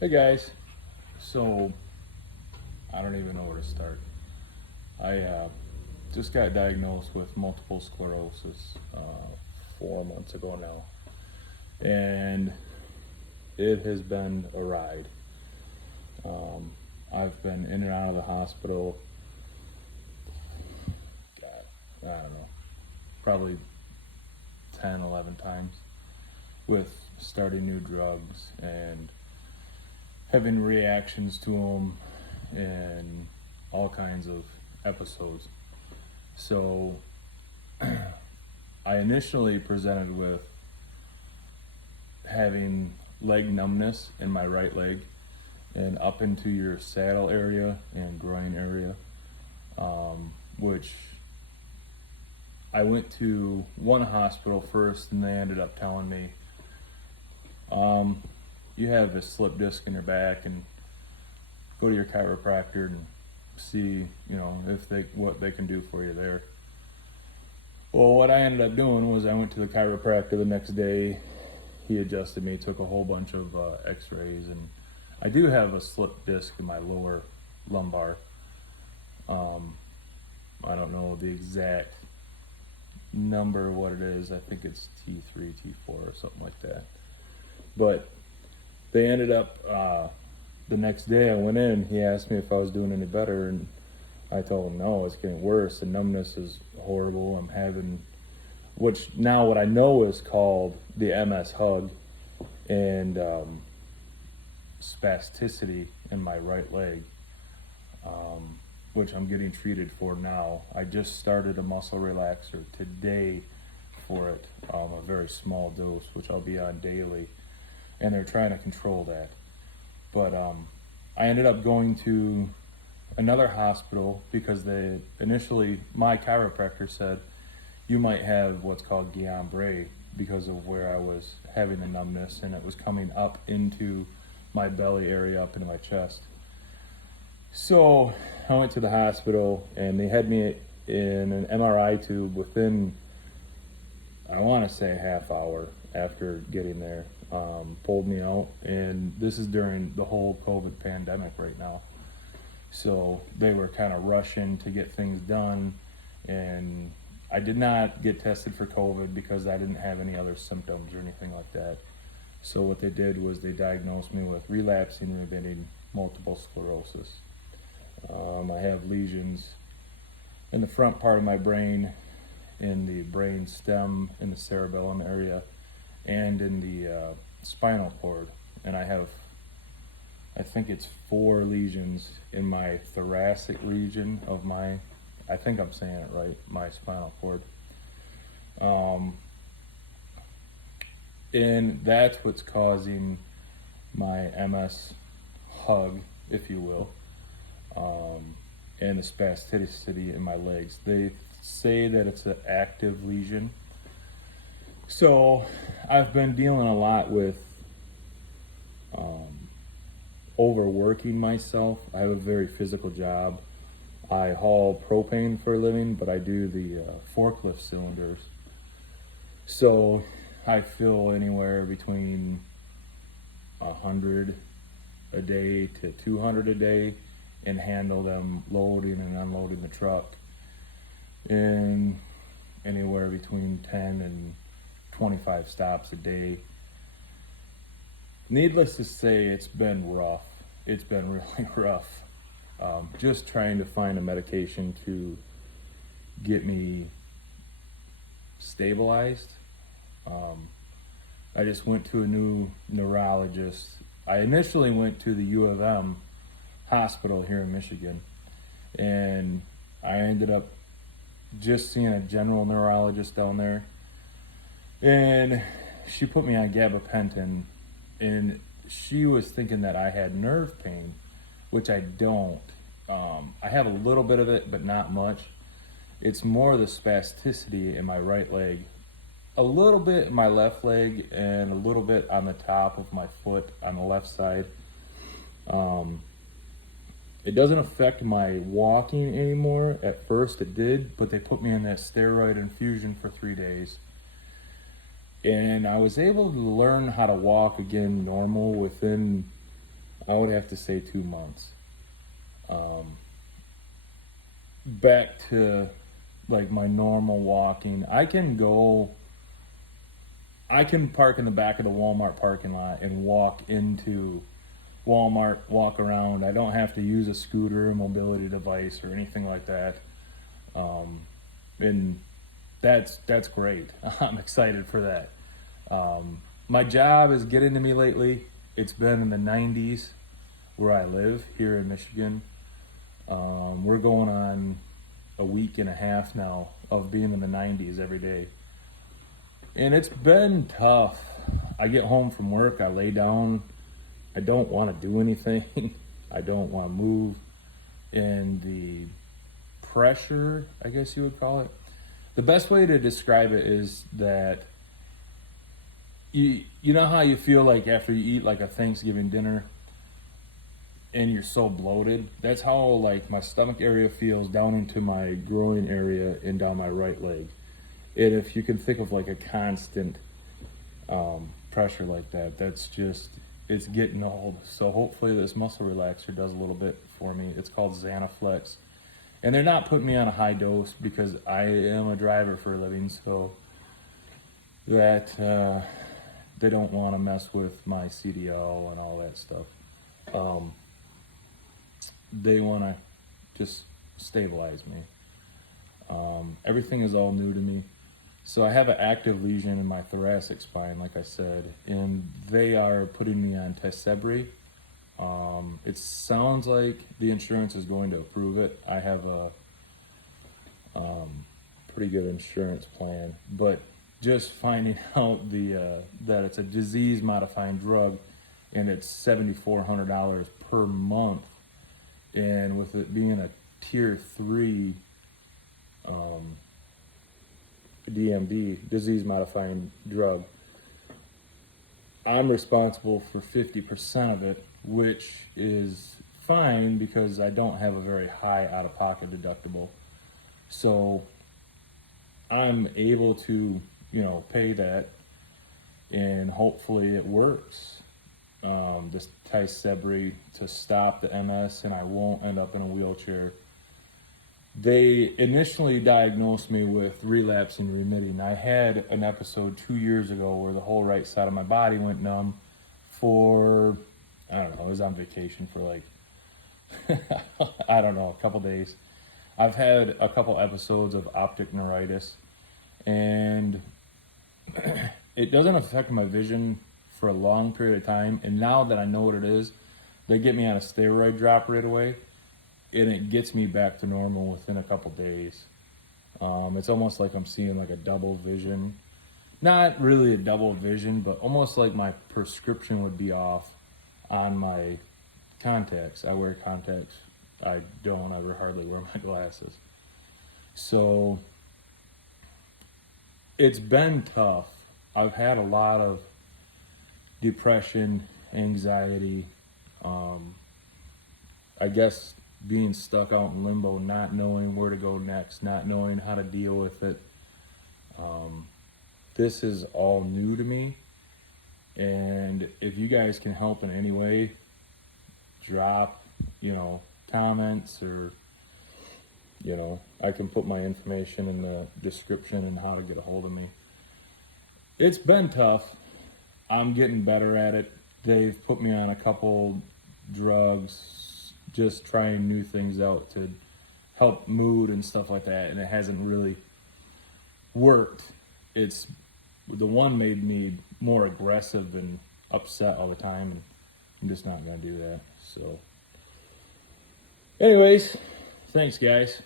Hey guys, so I don't even know where to start. I just got diagnosed with multiple sclerosis 4 months ago now, and it has been a ride. I've been in and out of the hospital, God, I don't know, probably 10, 11 times with starting new drugs and having reactions to them and all kinds of episodes. So I initially presented with having leg numbness in my right leg and up into your saddle area and groin area, which I went to one hospital first, and they ended up telling me, you have a slip disc in your back, and go to your chiropractor and see, what they can do for you there. Well, what I ended up doing was I went to the chiropractor the next day. He adjusted me, took a whole bunch of x-rays, and I do have a slip disc in my lower lumbar. I don't know the exact number, what it is. I think it's T3, T4 or something like that. But they ended up, the next day I went in, he asked me if I was doing any better, and I told him no, it's getting worse. The numbness is horrible. I'm having, which now what I know is called the MS hug, and spasticity in my right leg, which I'm getting treated for now. I just started a muscle relaxer today for it, a very small dose, which I'll be on daily, and they're trying to control that. But I ended up going to another hospital because my chiropractor said you might have what's called Guillain-Barré because of where I was having the numbness, and it was coming up into my belly area, up into my chest. So I went to the hospital, and they had me in an MRI tube within, I want to say, a half hour after getting there. Pulled me out, and this is during the whole COVID pandemic right now. So they were kind of rushing to get things done, and I did not get tested for COVID because I didn't have any other symptoms or anything like that. So what they did was they diagnosed me with relapsing remitting multiple sclerosis. I have lesions in the front part of my brain, in the brain stem, in the cerebellum area, and in the spinal cord. And I think it's 4 lesions in my thoracic region of I think I'm saying it right, my spinal cord. And that's what's causing my MS hug, if you will, and the spasticity in my legs. They say that it's an active lesion. So I've been dealing a lot with overworking myself. I have a very physical job. I haul propane for a living, but I do the forklift cylinders. So I fill anywhere between 100 a day to 200 a day and handle them loading and unloading the truck in anywhere between 10 and 25 stops a day. Needless to say, it's been rough. It's been really rough. Just trying to find a medication to get me stabilized. I just went to a new neurologist. I initially went to the U of M hospital here in Michigan, and I ended up just seeing a general neurologist down there, and she put me on gabapentin, and she was thinking that I had nerve pain, which I don't. I have a little bit of it, but not much. It's more the spasticity in my right leg, a little bit in my left leg, and a little bit on the top of my foot on the left side. It doesn't affect my walking anymore. At first it did, but they put me in that steroid infusion for 3 days. And I was able to learn how to walk again normal within I would have to say 2 months. Back to like my normal walking. I can park in the back of the Walmart parking lot and walk into Walmart, walk around. I don't have to use a scooter, a mobility device, or anything like that. And that's great. I'm excited for that. My job is getting to me lately. It's been in the 90s where I live here in Michigan. We're going on a week and a half now of being in the 90s every day. And it's been tough. I get home from work, I lay down, I don't want to do anything. I don't want to move. And the pressure, I guess you would call it. The best way to describe it is that you know how you feel like after you eat like a Thanksgiving dinner and you're so bloated? That's how like my stomach area feels down into my groin area and down my right leg. And if you can think of like a constant pressure like that, it's getting old. So hopefully this muscle relaxer does a little bit for me. It's called Xanaflex. And they're not putting me on a high dose because I am a driver for a living, so that they don't want to mess with my CDL and all that stuff. They want to just stabilize me. Everything is all new to me. So I have an active lesion in my thoracic spine, like I said, and they are putting me on Tesebri. It sounds like the insurance is going to approve it. I have a pretty good insurance plan, but just finding out that it's a disease-modifying drug and it's $7,400 per month, and with it being a tier 3 DMD, disease-modifying drug, I'm responsible for 50% of it, which is fine because I don't have a very high out-of-pocket deductible. So I'm able to, pay that, and hopefully it works. This Tesebri to stop the MS, and I won't end up in a wheelchair. They initially diagnosed me with relapsing remitting. I had an episode 2 years ago where the whole right side of my body went numb for, I don't know, I was on vacation for like, a couple days. I've had a couple episodes of optic neuritis, and it doesn't affect my vision for a long period of time. And now that I know what it is, they get me on a steroid drop right away, and it gets me back to normal within a couple days. It's almost like I'm seeing like a double vision. Not really a double vision, but almost like my prescription would be off on my contacts. I wear contacts. I don't ever hardly wear my glasses. So it's been tough. I've had a lot of depression, anxiety, I guess being stuck out in limbo, not knowing where to go next, not knowing how to deal with it. This is all new to me, and if you guys can help in any way, drop, comments, or, I can put my information in the description and how to get a hold of me. It's been tough. I'm getting better at it. They've put me on a couple drugs, just trying new things out to help mood and stuff like that, and it hasn't really worked. The one made me more aggressive and upset all the time, and I'm just not going to do that. So anyways, thanks guys.